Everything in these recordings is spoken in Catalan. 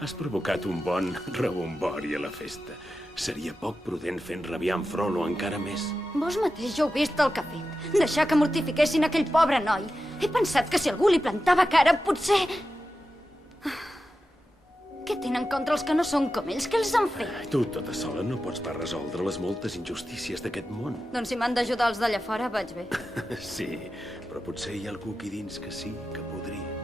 Has provocat un bon rebombori a la festa. Seria poc prudent fer enrabiar en Frollo encara més. Vos mateix ja heu vist el que ha fet. Deixar que mortifiquessin aquell pobre noi. He pensat que si algú li plantava cara, potser... Què tenen contra els que no són com ells? Què els han fet? Tu, tota sola, no pots pas resoldre les moltes injustícies d'aquest món. Doncs si m'han d'ajudar els d'allà fora, vaig bé. Sí, però potser hi ha algú aquí dins que sí, que podria.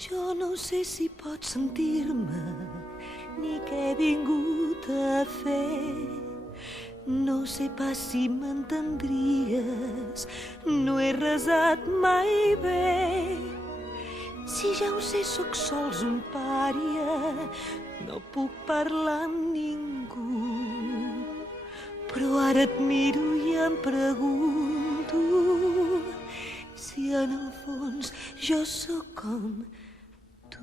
Jo no sé si pots sentir-me ni què he vingut a fer. No sé pas si m'entendries, no he resat mai bé. Si ja ho sé, sóc sols un pària, no puc parlar amb ningú. Però ara et miro i em pregunto si en el fons jo sóc com tu.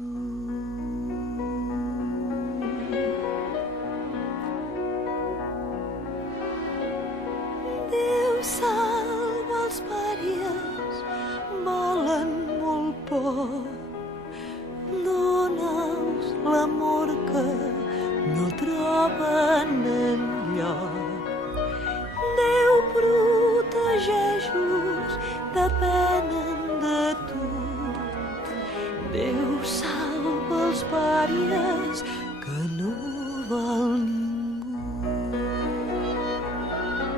Déu salva els pàries, volen molt poc. Dona'ls l'amor que no troben enlloc. Déu protegeix-los, depenen de tu. Déu salva els pàries que no val ningú.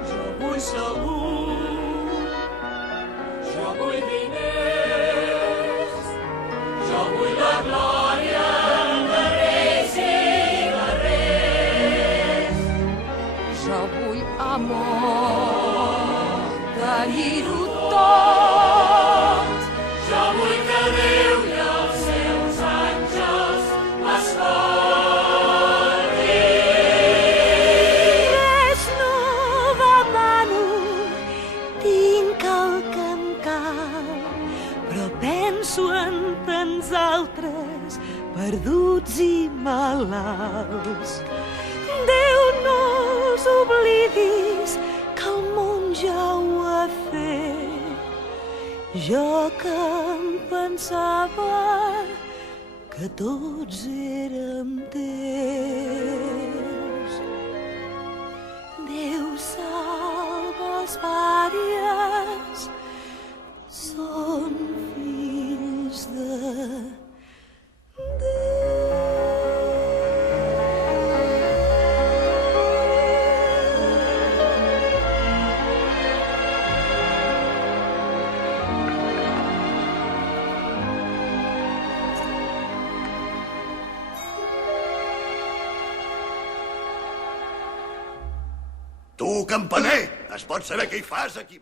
Jo vull salut, jo vull diners, jo vull la glòria de reis i guerrers. Jo vull amor, tenir-ho tot. Jo vull que Déu i els seus àngels m'escoltin. Res no demano, tinc el que em cal, però penso en tants altres, perduts i malalts. Déu, no els oblidis, que el món ja ho ha fet. Jo que em pensava que tots érem teus. Déu salva els pàries, són fills de Déu. Tu, campaner, es pot saber què hi fas aquí?